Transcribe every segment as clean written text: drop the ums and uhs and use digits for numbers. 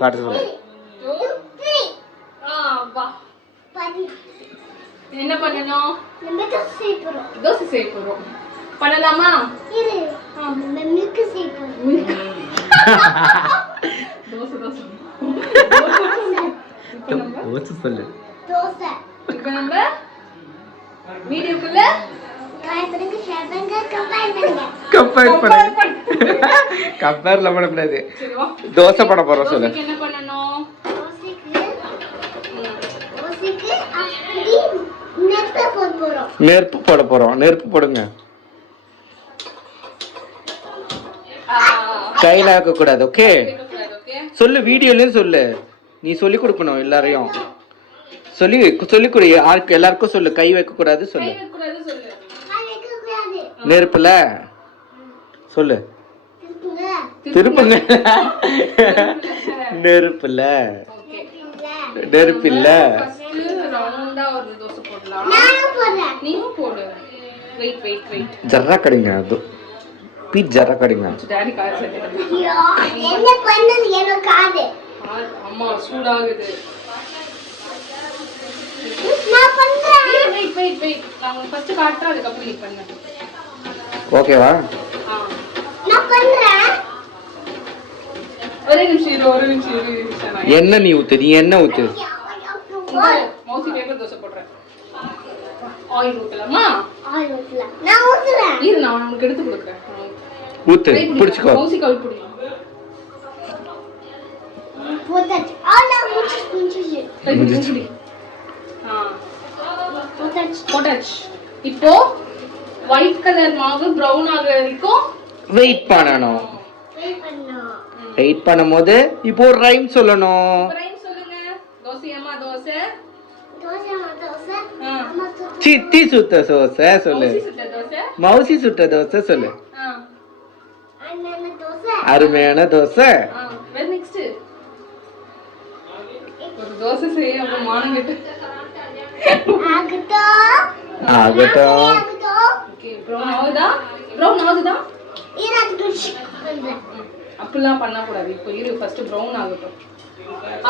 காட்டு சொல்லு. என்ன பண்ணணும்? தோசை செய்ய போறோம். பண்ணலாமா? தோசை தோசை தோசை சொல்லு. இப்போ நம்ம வீடியோக்குள்ள கம்பேர்ல பண்ணக்கூடாது. தோசை பண்ண போறோம் சொல்லு. என்ன பண்ணணும்? நெருப்பு போட போறோம். நெருப்பு போடுங்க. கையில ஆக்க கூடாது. ஓகே சொல்லு. வீடியோலயும் சொல்லு. நீ சொல்லி கொடுக்கணும் எல்லாரையும். சொல்லி சொல்லி கொடு. யாருக்கு எல்லாருக்கும் சொல்லு. கை வைக்க கூடாது சொல்லு. நெருப்புல சொல்லு. திருப்புங்க. நெருப்புல நெருப்பில்ல. ஜர்ரா கடிங்க. அது பீட் ஜர்ரா கடிங்க. அம்மா சூடாகுது. ஓகேவா? என்ன நீ ஊத்து. நீ என்ன ஊத்து. தோசை போடுறேன். ஆயில் ஊத்தலாமா? நான் உனக்கு எடுத்து கொடுக்குறேன். ஊத்து. பிடிச்சுக்கோ. மௌசி கல் புடி. இப்போ ஒயிட் கலர் மாவு பிரவுன் ஆகுற வரைக்கும் வெயிட் பண்ணணும். வெயிட் பண்ணும்போது இப்போ ஒரு ரைம் சொல்லணும். ரைம் சொல்லுங்க. தோசையம்மா தோசை. சித்தி சுட்ட தோசை சொல்லு. மௌசி சுட்ட தோசை சொல்லு. அருமையான தோசை. நெக்ஸ்ட் ஒரு தோசை செய்ய அப்ப மானங்கிட்டு ஆகட்டும். ஓகே ப்ரௌன் ஆகுதா? ப்ரௌன் ஆகுதா? அப்படிலாம் பண்ண கூடாது. இப்போ இரு ஃபர்ஸ்ட் ப்ரௌன் ஆகட்டும்.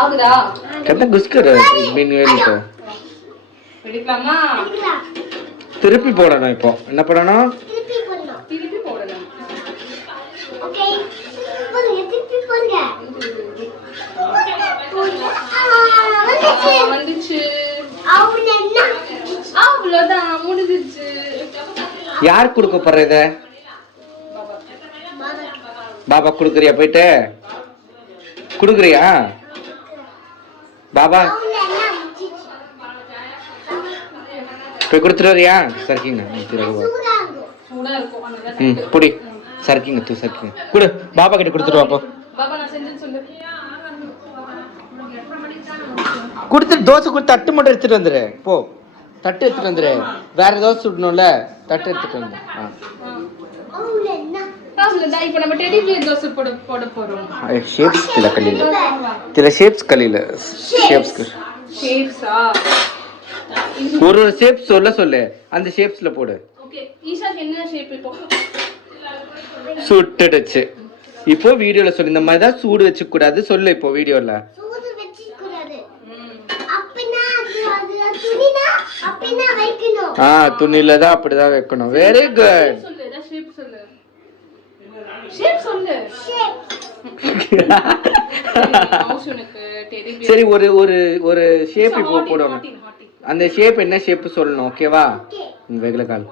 ஆகுதா? कितना घुस कर மீன்வேல் இப்போ எடுக்கலாமா? திருப்பி போடணும். இப்போ என்ன பண்ணணும்? திருப்பி போடணும். ஓகே திருப்பி போடுங்க. வந்துச்சு. அவ்வளவுதான் முடிஞ்சிச்சு. யார் கொடுக்க போற இத? பாபா குடுக்குறியா? போயிட்டு குடுக்குறியா பாபா? போய் கொடுத்துறியா? சர்க்கிங்க. புடி. சர்க்கிங்க. தூ சர்க்கிங்க. குடு. பாபா கிட்ட கொடுத்துட்டு வா. பாபா நான் செஞ்சேன்னு சொல்லு. கொடுத்துட்டு தோசை கொடுத்து தட்டு மட்டும் எடுத்துட்டு வந்துரு. போ தட்டு எடுத்துட்டு வந்துரு. வேற தோசை சுடணும்ல. தட்டு எடுத்துட்டு வந்து. இப்போ நம்ம டெடி பியர் தோசை போட போறோம். ஷேப்ஸ் தில கலில. தில ஷேப்ஸ் கலில. ஷேப்ஸா? ஒரு ஷேப் சொல்லு. அந்த ஷேப்ஸ்ல போடு. ஓகே ஈஷாக்கு என்ன ஷேப் இப்போ? சுட்டுடுச்சு. இப்போ வீடியோல சொல்லு. இந்த மாதிரி தான் சூடு வச்சுக்க கூடாது சொல்லு. இப்போ வீடியோல சூடு வச்சுக்க கூடாது. அப்பனா அது துணினா அப்பனா வைக்கணும். துணில தான் அப்படிதான் வைக்கணும். Very good. சொல்லு. ஏதா ஷேப் சொல்லு. ஷேப் சொல்லு. சரி ஒரு ஒரு ஒரு ஷேப் இப்போ போடுவோம். அந்த ஷேப் என்ன ஷேப் சொல்லணும். ஓகேவா? வெகல கால்.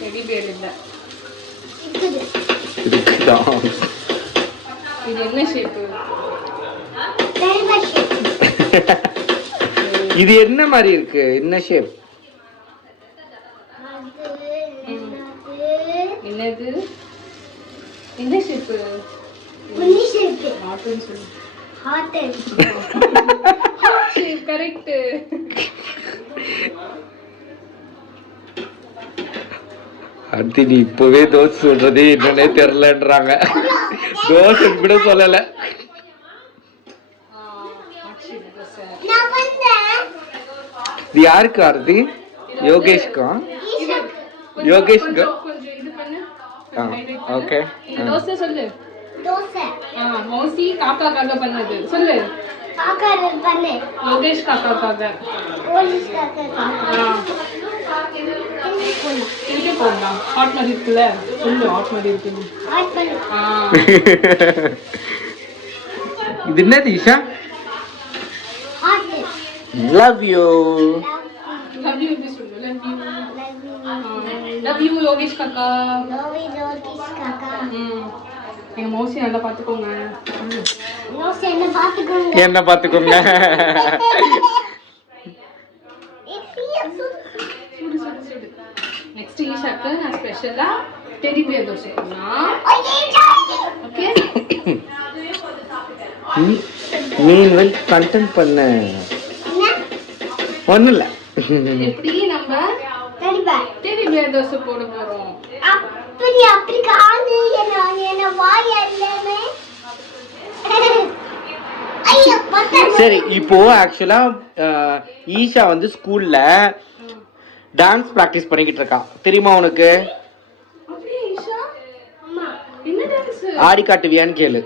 டெடி பியர் இல்ல. இது என்ன ஷேப்? இது என்ன மாதிரி இருக்கு? என்ன ஷேப்? என்னது? என்ன ஷேப்? புள்ளி ஷேப். ஹார்ட்னு சொல்லு. ஹார்ட். Heart shape correct. அடுத்து நீ இப்பவே தோசை சொல்றது என்னன்னே தெரியலன்றாங்க. தோசை கூட சொல்லல. இது யாருக்கு ஆறுது? யோகேஷ்கா? யோகேஷ் கொஞ்சம் இது பண்ணு. highlight பண்ணு. ஓகே. இந்த தோசை சொல்லு. தோசை மௌசி காக்காக்காக பண்ணது சொல்லு. காக்கா பண்ணு யோகேஷ் காக்காக்காக. போலீஸ் காக்கா இதுக்கே போடலாம். ஹாட் மாதிரி இருக்குல்ல சொல்லு. ஹாட் மாதிரி இருக்குன்னு. ஆட் பண்ணு இது என்னது Isha? Add love you. Love you எப்படி சொல்லு. லவ் யூ யோகேஷ் காக்கா. யோகேஷ் காக்கா எங்க மௌசி நல்லா பாத்துக்கோங்க. யோசி என்ன பாத்துக்கோங்க. என்ன பாத்துக்கோங்க. நெக்ஸ்ட் ஈஷாக்கு நான் ஸ்பெஷலா டெடி பியர் தோசை பண்ணலாம். ஓகே மீன்வெல் கண்டென்ட் பண்ண ஒண்ணும் இல்ல. எப்படி நம்ம சரிப்பா டெடி பியர் தோசை போட போறோம். அப்படி காது என்ன வாய் எல்லாமே ஐயோ பத்த சரி இப்போ ஆக்சுவலா ஈஷா வந்து ஸ்கூல்ல டான்ஸ் பிராக்டிஸ் பண்ணிக்கிட்டு இருக்கா. தெரியுமா உனக்கு? அப்படியே ஈஷா அம்மா என்ன டான்ஸ்? ஆடி காட்டுவியான்னு கேளு.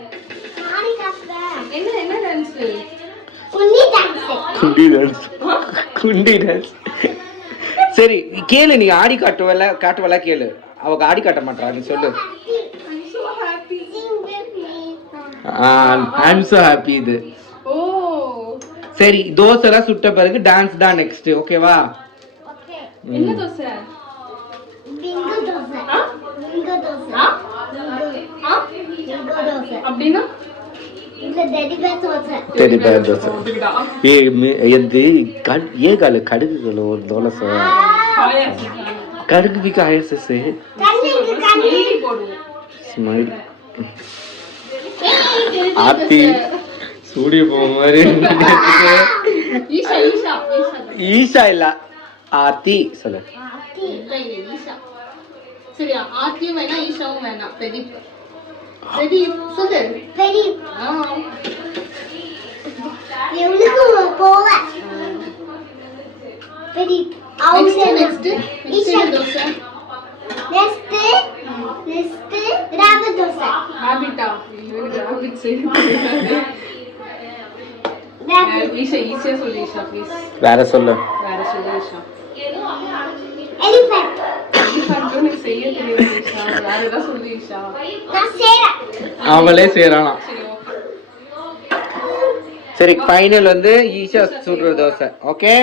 ஆடி காட்டுறேன் என்ன டான்ஸ்? குன்னி டான்ஸ் குண்டி டான்ஸ். குண்டி டான்ஸ். சரி கேளு. நீ ஆடி காட்டுவல கேளு. அவ ஆடி காட்ட மாட்டா. நீ சொல்லு. I'm so happy. sing with me I'm so happy இது. ஓ சரி தோசைலாம் சுட்ட பிறகு டான்ஸ் தான் நெக்ஸ்ட். ஓகேவா? ஓகே என்ன தோசை? பிங்கோ தோசை ஆ? பிங்கோ தோசை ஆ? ஆ? பிங்கோ தோசை அப்படின்னா இல்ல teddy bear dosa teddy bear dosa. அப்படிடா. எது ஏகால கடுகுல ஒரு தோசை பாயாசம். கடுகு பிக்க ஆயசே கண்ணுக்கு கண்ணு ஸ்மைலி போடுவோம். ஸ்மைல் ஆத்தி சூடிய போ மாதிரி. ஈஷா ஈஷா ஈஷா ஈஷா இல்ல ஆத்தி சொல்லு. இல்லை ஈஷா. சரியா? ஆத்தியும் வேணாம் ஈஷாவும் வேணாம். பிரதீப் பிரதீப் சொல்லு. பெரிய ஆ. எவ்வளவு போவ பெரிய நெக்ஸ்ட் ஈஷா தோசை. நெக்ஸ்ட் ரவா தோசை ஹாபிட்டா ஹாபிட் சரி. ரவா ஈஷா ஈஸியா சொல்லு ஈஷா ப்ளீஸ். வேற சொல்லு. வேற சொல்லு ஈஷா. எலிஃபண்ட் எலிஃபண்ட் நீ செய்ய தெரியும் ஈஷா. வேற ஏதாவது சொல்லு ஈஷா. நான் சேரேன் அவளே செய்யறானா? சரி ஓகே. சரி ஃபைனல் வந்து ஈஷா சுடுற தோசை. ஓகே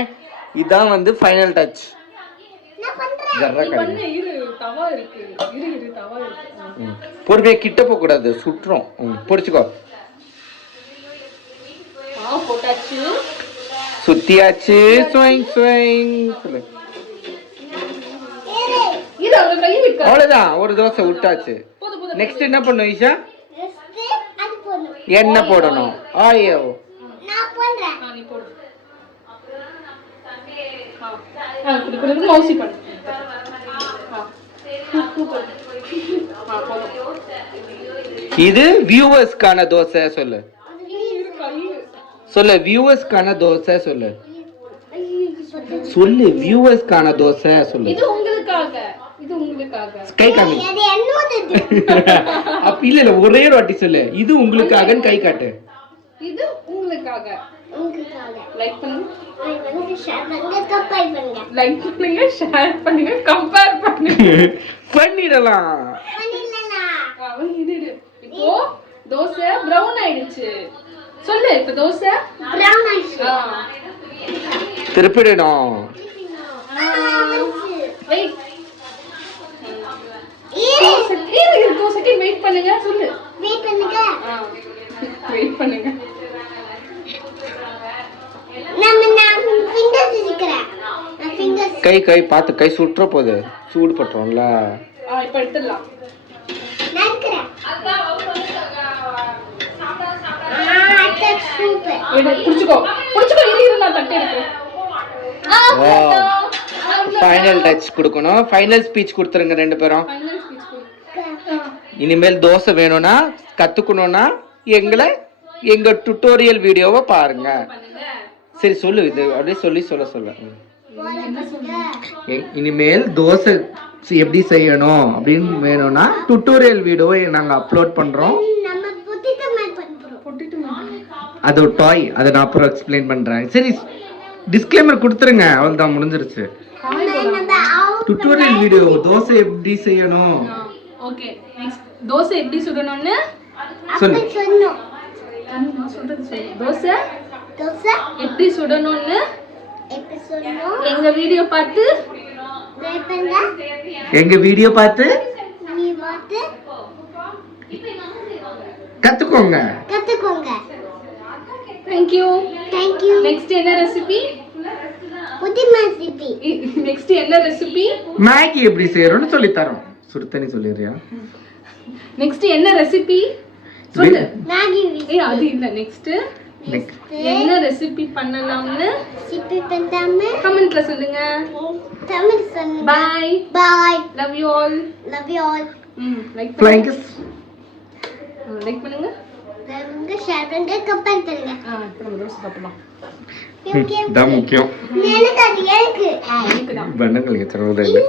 இதான் வந்து ஃபைனல் டச். நான் பண்றேன் ஜர்ரா நீ கடி. பண்ணு. இரு தவா இருக்கு. இரு தவா இருக்கு. பொறுமையா கிட்ட போக கூடாது. சுட்டுரும். பொடிச்சுக்கோ. போட்டாச்சு. சுத்தியாச்சு. ஸ்வைங் ஸ்வைங் சொல்லு. இரு அவ கை விட்டு. அவ்வளவுதான். ஒரு தோசை விட்டாச்சு. போடு. நெக்ஸ்ட் என்ன பண்ணும் ஈஷா? நெக்ஸ்ட் அது போடணும் என்ன போடணும்? ஆயோ நான் பண்றேன் நீ போடு. குடு மௌசி பண்ணு. சூப்பர். போடு. இது வியூவர்ஸ்க்கான தோசை சொல்லு. சொல்லு வியூவர்ஸ்க்கான தோசை சொல்லு. சொல்லு வியூவர்ஸ்க்கான தோசை சொல்லு. இது உங்களுக்காக. இது உங்களுக்காக. கை காமி. அது என்னோடது அப்ப இல்ல ஒரே ஒரு வாட்டி சொல்லு. இது உங்களுக்காகன்னு கை காட்டு. இது உங்களுக்காக. உங்களுக்காக லைக் பண்ணுங்க. ஷேர் பண்ணுங்க கம்பேர் பண்ணுங்க லைக் பண்ணுங்க, ஷேர் பண்ணுங்க, கம்பேர் பண்ணுங்க. பண்ணிடலாம். பண்ணிடலாம் இரு. இப்போ தோசை பிரவுன் ஆயிடுச்சு. சொல்லு இப்ப தோசை பிரவுன் ஆயிடுச்சு திருப்பிடணும். வெயிட். இரு 2 செகண்ட் வெயிட் பண்ணுங்க. சொல்லு. வெயிட் பண்ணுங்க வெயிட் பண்ணுங்க. நான் ஃபிங்கர்ஸ் இருக்கிறேன் நான் ஃபிங்கர்ஸ் கை பார்த்து கை சுற்ற போகுது. சூடு பட்டுறோம்ல. இப்ப எடுத்துடலாம். நான் இருக்கிறேன் சூப்பர் புடிச்சுக்கோ. இரு நான் தட்டி எடுக்கிறேன். ஃபைனல் டச் கொடுக்கணும். ஃபைனல் ஸ்பீச் கொடுத்துருங்க ரெண்டு பேரும். ஃபைனல் ஸ்பீச் கொடு. இனிமேல் தோசை வேணும்னா கத்துக்கணும்னா எங்க டுட்டோரியல் வீடியோவை பாருங்க. சரி சொல்லு. இது அப்படியே சொல்ல என்ன சொல்லுங்க? இனிமேல் தோசை எப்படி செய்யணும் அப்படின்னு வேணும்னா டுட்டோரியல் வீடியோவை நாங்கள் அப்லோட் பண்ணுறோம். நம்ம பொட்டிட்டு மேக் பண்றோம். அது ஒரு டாய், அதை நான் அப்புறம் எக்ஸ்பிளைன் பண்ணுறேன். சரி, டிஸ்க்ளைமர் கொடுத்துருங்க, அவ்வளோதான், முடிஞ்சிருச்சு. நம்ம அவுட் டுட்டோரியல் வீடியோ தோசை எப்படி செய்யணும். ஓகே, நெக்ஸ்ட் தோசை எப்படி சுடணும்னு சொல்லு. அப்ப சொன்னோம். நான் சொல்றது சொல்லு. தோசை தோசை எப்படி சுடணும்னு எப்ப சொன்னோம். எங்க வீடியோ பார்த்து வேப்பங்க எங்க வீடியோ பார்த்து நீ வாத்து கத்துக்கோங்க. கத்துக்கோங்க. Thank you. Thank you. Next என்ன ரெசிபி? புதி ரெசிபி. நெக்ஸ்ட் என்ன ரெசிபி? மேகி எப்படி செய்யறோம்னு சொல்லி தரோம். சுடு தண்ணி சொல்லிடுறியா? நெக்ஸ்ட் என்ன ரெசிபி சொல்லு. மேகி ஏய் அது இல்ல, நெக்ஸ்ட் Next. என்ன ரெசிபி பண்ணலாம்னு சிப்பி பண்ணாம கமெண்ட்ல சொல்லுங்க. தமிழ் சொல்லுங்க. Bye Bye. Love you all. Love you all. Like Flying பண்ணுங்க. kiss. லைக் பண்ணுங்க. உங்க ஷேர் பண்ணுங்க, கமெண்ட் பண்ணுங்க. இப்போ நம்ம தோசை சாப்பிடலாம். தான் முக்கியம். எனக்கு அது எனக்கு எனக்குதான். பண்ணங்கள் எத்தனை இல்ல.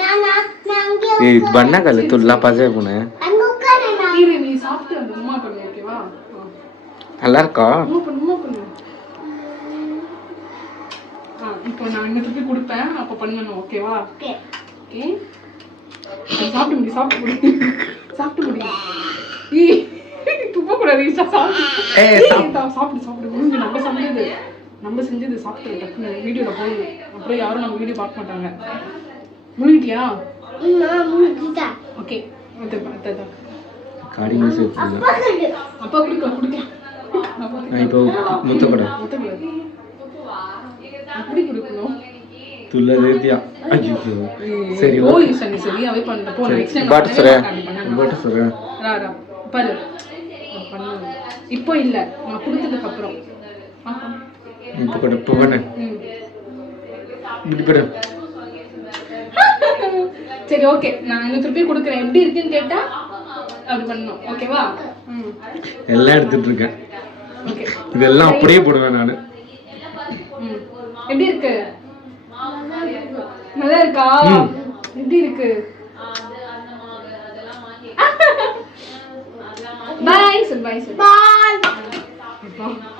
நான் அங்க ஏய் பண்ணங்கள் துல்லா பஜை போனே. அங்க உட்காரேன். இரு, நீ சாப்பிட்டு அந்த உமா பண்ணு, ஓகேவா? நல்லா இருக்கா? உமா பண்ணு. இப்போ நான் இன்னும் திருப்பி கொடுப்பேன், அப்போ பண்ணணும், ஓகேவா? ஓகே. ஓகே, சாப்பிட்டு முடி. சாப்பிட்டு முடி. ஏய் துப்ப கூடாது, ஈஷா சாப்பிடு. ஏய் சாப்பிடு. முடிஞ்சு நம்ம செஞ்சது சாப்பிட்டு டக்குன்னு வீடியோல போடணும். அப்புறம் யாரும் நம்ம வீடியோ பார்க்க மாட்டாங்க. முடிக்கிட்டியா? நான் முடிச்சிட்டேன். ஓகே, அடுத்தது காடி மிஸ் பண்ணல. அப்பா குடிக்க. நான் இப்போ முத்த கூட அப்படி குடிக்கணும். துல்ல தேதியா. ஐயோ. சரி ஓ ஓகே. ஈஷா, நீ சரியாவே பண்ணல. போ, நெக்ஸ்ட் டைம் பட் சரே. பட் சரே. ரா பாரு. பண்ணு. இப்போ இல்ல, நான் கொடுத்ததுக்கு அப்புறம். இப்போ கூட போகணும். இப்படி போடு. சரி ஓகே, நான் இன்னும் திருப்பி கொடுக்குறேன். எப்படி இருக்குன்னு கேட்டா அப்படி பண்ணணும், ஓகேவா? எல்லாம் எடுத்துட்டு இருக்கேன். ஓகே, இதெல்லாம் அப்படியே போடுவேன் நானு. எப்படி இருக்கு? நல்லா இருக்கா? எப்படி இருக்கு? பாய் சொல். Bye.